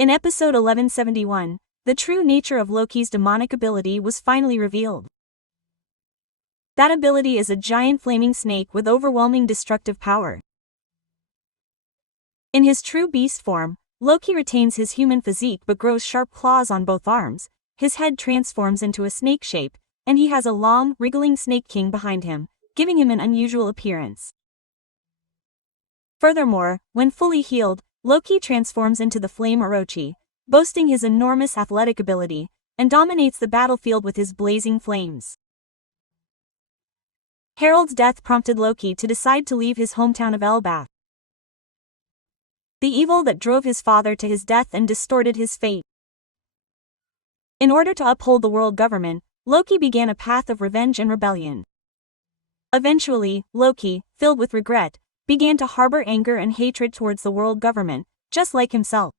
In episode 1171, the true nature of Loki's demonic ability was finally revealed. That ability is a giant flaming snake with overwhelming destructive power. In his true beast form, Loki retains his human physique but grows sharp claws on both arms, his head transforms into a snake shape, and he has a long, wriggling snake king behind him, giving him an unusual appearance. Furthermore, when fully healed, Loki transforms into the Flame Orochi, boasting his enormous athletic ability, and dominates the battlefield with his blazing flames. Harald's death prompted Loki to decide to leave his hometown of Elbaf. The evil that drove his father to his death and distorted his fate. In order to uphold the world government, Loki began a path of revenge and rebellion. Eventually, Loki, filled with regret, began to harbor anger and hatred towards the world government, just like himself.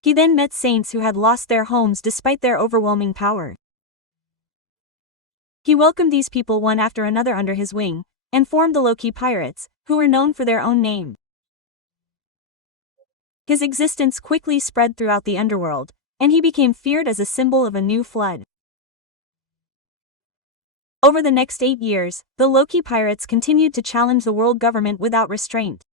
He then met saints who had lost their homes despite their overwhelming power. He welcomed these people one after another under his wing, and formed the Loki Pirates, who were known for their own name. His existence quickly spread throughout the underworld, and he became feared as a symbol of a new flood. Over the next 8 years, the Loki Pirates continued to challenge the world government without restraint.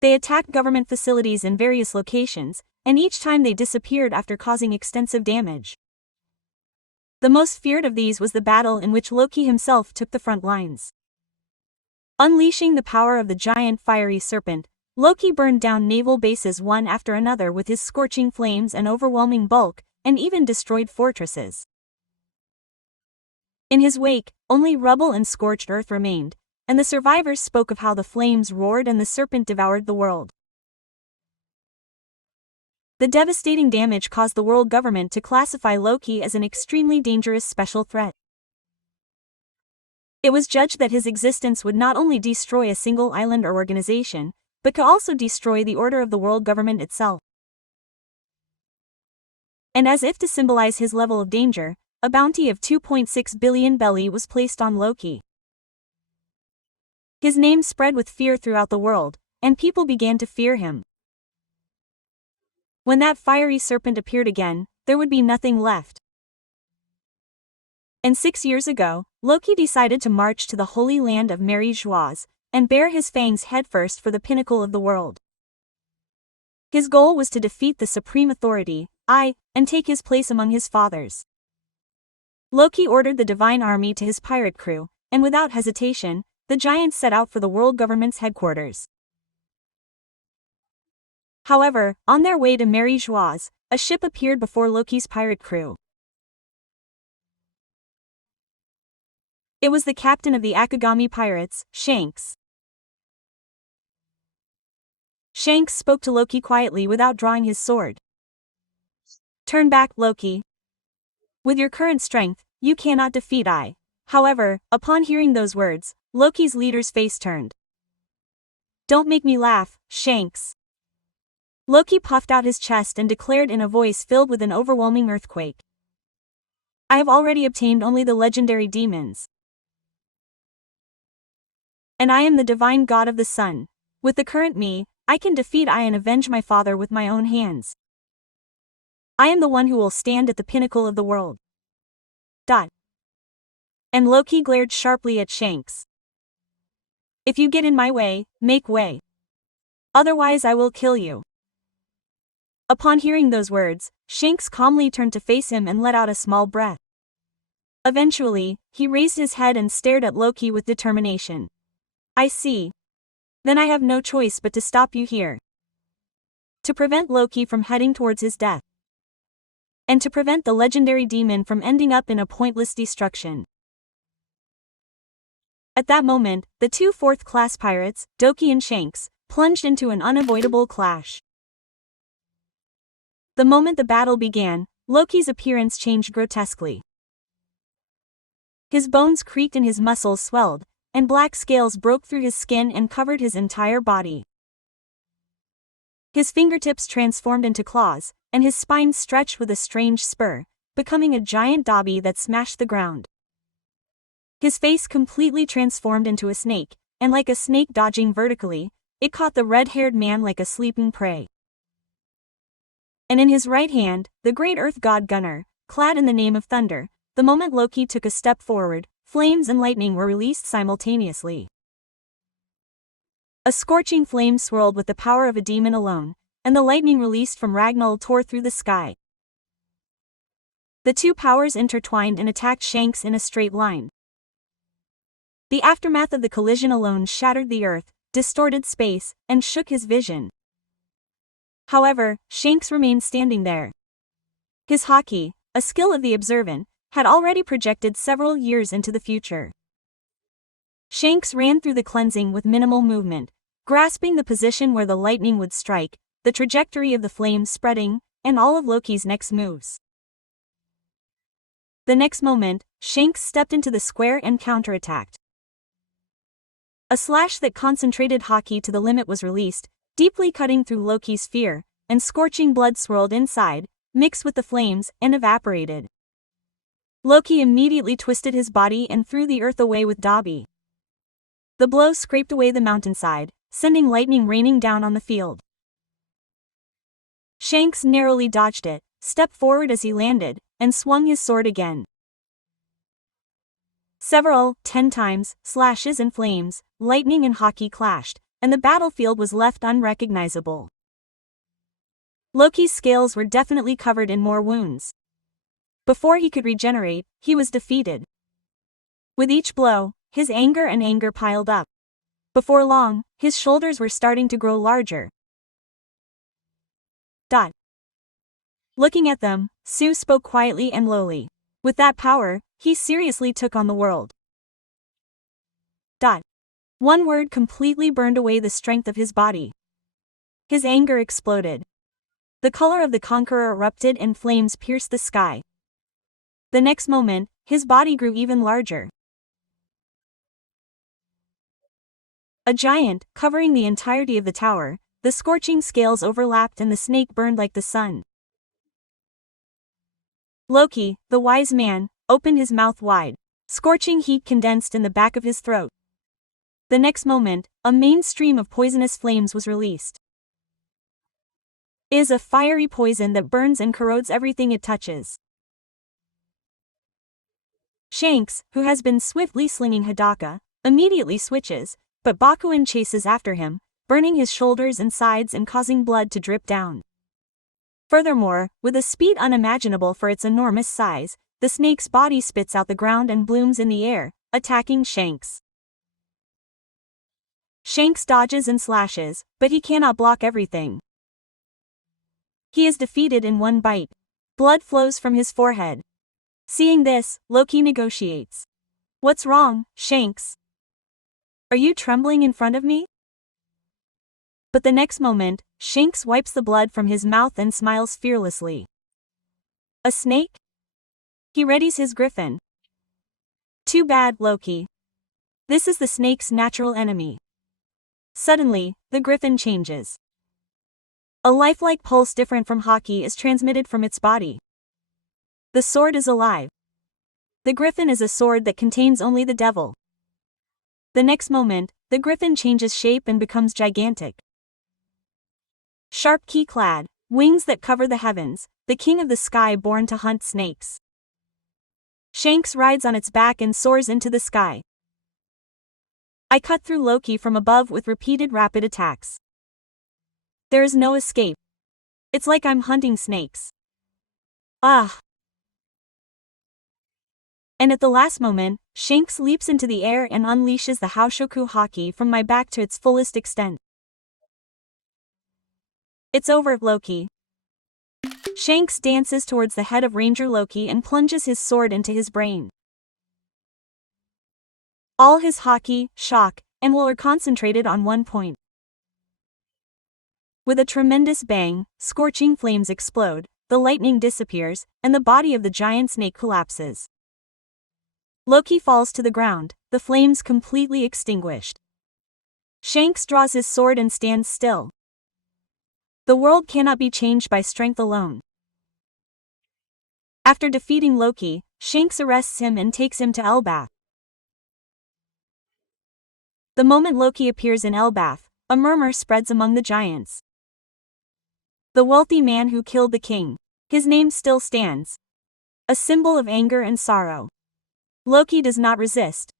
They attacked government facilities in various locations, and each time they disappeared after causing extensive damage. The most feared of these was the battle in which Loki himself took the front lines. Unleashing the power of the giant fiery serpent, Loki burned down naval bases one after another with his scorching flames and overwhelming bulk, and even destroyed fortresses. In his wake, only rubble and scorched earth remained, and the survivors spoke of how the flames roared and the serpent devoured the world. The devastating damage caused the world government to classify Loki as an extremely dangerous special threat. It was judged that his existence would not only destroy a single island or organization, but could also destroy the order of the world government itself. And as if to symbolize his level of danger, a bounty of 2.6 billion belly was placed on Loki. His name spread with fear throughout the world, and people began to fear him. When that fiery serpent appeared again, there would be nothing left. And 6 years ago, Loki decided to march to the holy land of Mary-Geoise, and bare his fangs headfirst for the pinnacle of the world. His goal was to defeat the supreme authority, and take his place among his fathers. Loki ordered the divine army to his pirate crew, and without hesitation, the giants set out for the world government's headquarters. However, on their way to Mary-Geoise, a ship appeared before Loki's pirate crew. It was the captain of the Akagami pirates, Shanks. Shanks spoke to Loki quietly without drawing his sword. "Turn back, Loki. With your current strength, you cannot defeat I." However, upon hearing those words, Loki's leader's face turned. "Don't make me laugh, Shanks." Loki puffed out his chest and declared in a voice filled with an overwhelming earthquake. "I have already obtained only the legendary demons. And I am the divine god of the sun. With the current me, I can defeat I and avenge my father with my own hands. I am the one who will stand at the pinnacle of the world." And Loki glared sharply at Shanks. "If you get in my way, make way. Otherwise I will kill you." Upon hearing those words, Shanks calmly turned to face him and let out a small breath. Eventually, he raised his head and stared at Loki with determination. "I see. Then I have no choice but to stop you here. To prevent Loki from heading towards his death. And to prevent the legendary demon from ending up in a pointless destruction." At that moment, the two fourth-class pirates, Doki and Shanks, plunged into an unavoidable clash. The moment the battle began, Loki's appearance changed grotesquely. His bones creaked and his muscles swelled, and black scales broke through his skin and covered his entire body. His fingertips transformed into claws, and his spine stretched with a strange spur, becoming a giant dobby that smashed the ground. His face completely transformed into a snake, and like a snake dodging vertically, it caught the red-haired man like a sleeping prey. and in his right hand, the great earth god Gunnar, clad in the name of thunder. The moment Loki took a step forward, flames and lightning were released simultaneously. A scorching flame swirled with the power of a demon alone, and the lightning released from Ragnall tore through the sky. The two powers intertwined and attacked Shanks in a straight line. The aftermath of the collision alone shattered the earth, distorted space, and shook his vision. However, Shanks remained standing there. His hockey, a skill of the observant, had already projected several years into the future. Shanks ran through the cleansing with minimal movement, grasping the position where the lightning would strike, the trajectory of the flames spreading, and all of Loki's next moves. The next moment, Shanks stepped into the square and counterattacked. A slash that concentrated hockey to the limit was released, deeply cutting through Loki's sphere, and scorching blood swirled inside, mixed with the flames, and evaporated. Loki immediately twisted his body and threw the earth away with Dobby. The blow scraped away the mountainside, sending lightning raining down on the field. Shanks narrowly dodged it, stepped forward as he landed, and swung his sword again. Several, 10 times, slashes and flames, lightning and hockey clashed, and the battlefield was left unrecognizable. Loki's scales were definitely covered in more wounds. Before he could regenerate, he was defeated. With each blow, his anger piled up. Before long, his shoulders were starting to grow larger. Looking at them, Sue spoke quietly and lowly. With that power, he seriously took on the world. One word completely burned away the strength of his body. His anger exploded. The color of the conqueror erupted and flames pierced the sky. The next moment, his body grew even larger. A giant, covering the entirety of the tower, the scorching scales overlapped and the snake burned like the sun. Loki, the wise man, opened his mouth wide. Scorching heat condensed in the back of his throat. The next moment, a main stream of poisonous flames was released. It is a fiery poison that burns and corrodes everything it touches. Shanks, who has been swiftly slinging Hadaka, immediately switches, but Bakuin chases after him, burning his shoulders and sides and causing blood to drip down. Furthermore, with a speed unimaginable for its enormous size, the snake's body spits out the ground and blooms in the air, attacking Shanks. Shanks dodges and slashes, but he cannot block everything. He is defeated in one bite. Blood flows from his forehead. Seeing this, Loki negotiates. "What's wrong, Shanks? Are you trembling in front of me?" But the next moment, Shanks wipes the blood from his mouth and smiles fearlessly. A snake? He readies his griffin. Too bad, Loki. This is the snake's natural enemy. Suddenly, the griffin changes. A lifelike pulse different from hockey is transmitted from its body. The sword is alive. The griffin is a sword that contains only the devil. The next moment, the griffin changes shape and becomes gigantic. Sharp key-clad, wings that cover the heavens, the king of the sky born to hunt snakes. Shanks rides on its back and soars into the sky. I cut through Loki from above with repeated rapid attacks. There is no escape. It's like I'm hunting snakes. Ah! And at the last moment, Shanks leaps into the air and unleashes the Haoshoku hockey from my back to its fullest extent. It's over, Loki. Shanks dances towards the head of Ranger Loki and plunges his sword into his brain. All his hockey, shock, and will are concentrated on one point. With a tremendous bang, scorching flames explode, the lightning disappears, and the body of the giant snake collapses. Loki falls to the ground, the flames completely extinguished. Shanks draws his sword and stands still. The world cannot be changed by strength alone. After defeating Loki, Shanks arrests him and takes him to Elbath. The moment Loki appears in Elbath, a murmur spreads among the giants. The wealthy man who killed the king. His name still stands. A symbol of anger and sorrow. Loki does not resist.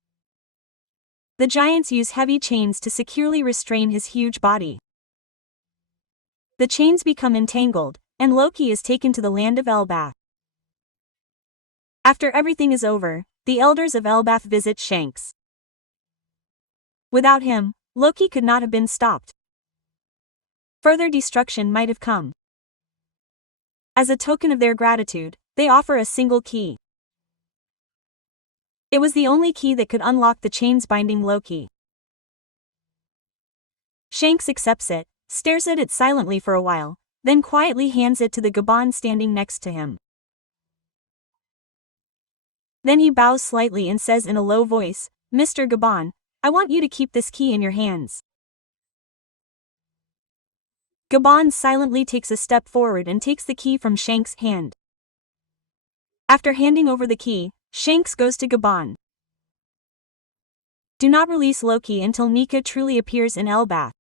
The giants use heavy chains to securely restrain his huge body. The chains become entangled, and Loki is taken to the land of Elbath. After everything is over, the elders of Elbath visit Shanks. Without him, Loki could not have been stopped. Further destruction might have come. As a token of their gratitude, they offer a single key. It was the only key that could unlock the chains binding Loki. Shanks accepts it, stares at it silently for a while, then quietly hands it to the Gaban standing next to him. Then he bows slightly and says in a low voice, "Mr. Gaban, I want you to keep this key in your hands." Gaban silently takes a step forward and takes the key from Shanks' hand. After handing over the key, Shanks goes to Gaban. Do not release Loki until Nika truly appears in Elbath.